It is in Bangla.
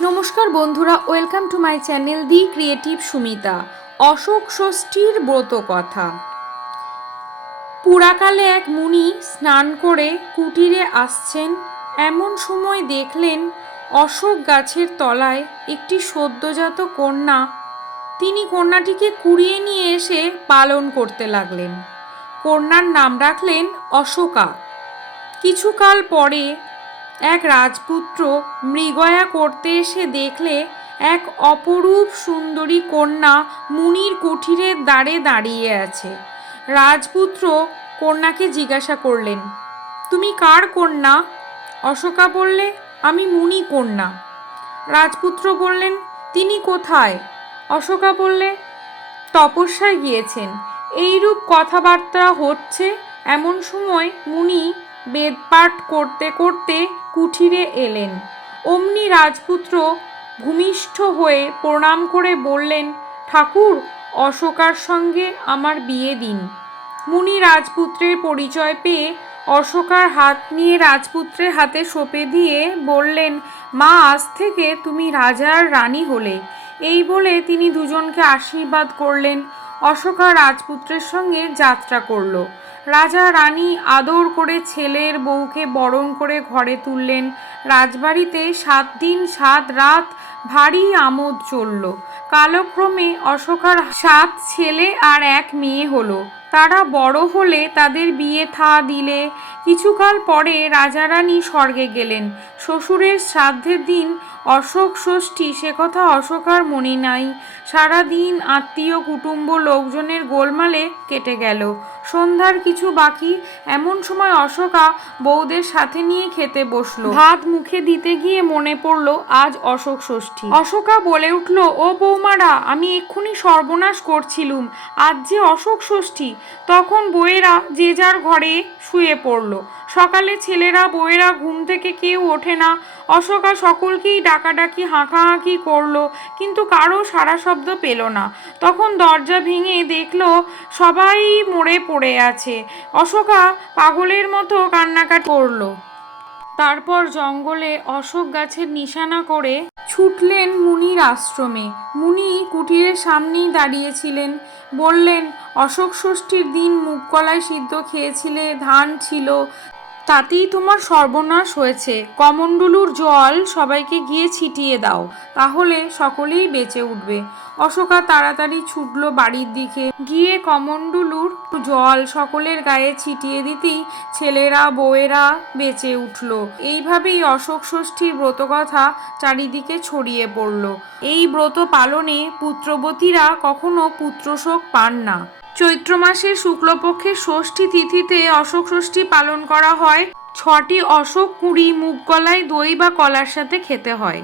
নমস্কার বন্ধুরা, welcome to my channel the creative Sumita. Ashok ষষ্ঠীর ব্রত কথা। পুরাকালে এক মুনি স্নান করে কুটিরে আসছেন। এমন সময় দেখলেন অশোক গাছের তলায় একটি সদ্যজাত কন্যা। তিনি কন্যাটিকে কুড়িয়ে নিয়ে এসে পালন করতে লাগলেন। কন্যার নাম রাখলেন অশোকা। কিছুকাল পরে এক রাজপুত্র মৃগয়া করতে এসে দেখলে এক অপরূপ সুন্দরী কন্যা মুনির কুঠিরের দ্বারে দাঁড়িয়ে আছে। রাজপুত্র কন্যাকে জিজ্ঞাসা করলেন, তুমি কার কন্যা? অশোকা বললে, আমি মুনি কন্যা। রাজপুত্র বললেন, তিনি কোথায়? অশোকা বললে, তপস্যায় গিয়েছেন। এইরূপ কথাবার্তা হচ্ছে এমন সময় মুনি বেদপাঠ করতে করতে কুঠিরে এলেন। অমনি রাজপুত্র ভূমিষ্ঠ হয়ে প্রণাম করে বললেন, ঠাকুর, অশোকার সঙ্গে আমার বিয়ে দিন। মুনি রাজপুত্রের পরিচয় পেয়ে অশোকার হাত নিয়ে রাজপুত্রের হাতে সঁপে দিয়ে বললেন, মা, আজ থেকে তুমি রাজার রানী হলে। এই বলে তিনি দুজনকে আশীর্বাদ করলেন। অশোকা রাজপুত্রের সঙ্গে যাত্রা করল। রাজা রানী আদর করে ছেলের বউকে বরণ করে ঘরে তুললেন। রাজবাড়িতে 7 দিন 7 রাত ভারী আমোদ চলল। কালক্রমে অশোকার 7 ছেলে আর 1 মেয়ে হলো। তারা বড় হলে তাদের বিয়ে থা দিলে। কিছুকাল পরে রাজা রানী স্বর্গে গেলেন। শ্বশুরের শ্রাদ্ধের দিন অশোক ষষ্ঠী, সে কথা অশোকার মনে নাই। সারাদিন আত্মীয় কুটুম্ব লোকজনের গোলমালে কেটে গেল। সন্ধ্যার কিছু বাকি, এমন সময় অশোকা বউদের সাথে নিয়ে খেতে বসলো। ভাত মুখে দিতে গিয়ে মনে পড়ল আজ অশোক ষষ্ঠী। অশোকা বলে উঠল, ও বৌমারা, আমি এক্ষুনি সর্বনাশ করছিলুম, আজ যে অশোক ষষ্ঠী। তখন বউয়েরা যে যার ঘরে শুয়ে পড়ল। সকালে ছেলেরা বউয়েরা ঘুম থেকে কেউ ওঠে না। অশোকা সকলকেই ডাকাডাকি হাঁকাহাঁকি করলো, কিন্তু কারো সাড়া শব্দ পেল না। তখন দরজা ভেঙে দেখলো সবাই মরে পড়ে আছে। অশোকা পাগলের মতো কান্নাকাটি করলো। তারপর জঙ্গলে অশোক গাছের নিশানা করে ছুটলেন মুনির আশ্রমে। মুনি কুটিরের সামনেই দাঁড়িয়েছিলেন। বললেন, অশোক ষষ্ঠীর দিন মুগ কলাই সিদ্ধ খেয়েছিলে, ধান ছিল, তাতেই তোমার সর্বনাশ হয়েছে। কমণ্ডলুর জল সবাইকে গিয়ে ছিটিয়ে দাও, তাহলে সকলেই বেঁচে উঠবে। অশোকা তাড়াতাড়ি ছুটল বাড়ির দিকে। গিয়ে কমণ্ডলুর জল সকলের গায়ে ছিটিয়ে দিতেই ছেলেরা বউয়েরা বেঁচে উঠল। এইভাবেই অশোক ষষ্ঠীর ব্রতকথা চারিদিকে ছড়িয়ে পড়ল। এই ব্রত পালনে পুত্রবতীরা কখনো পুত্রশোক পান না। চৈত্র মাসের শুক্লপক্ষের ষষ্ঠী তিথিতে অশোক ষষ্ঠী পালন করা হয়। 6টি অশোক কুঁড়ি মুগ কলাই, দই বা কলার সাথে খেতে হয়।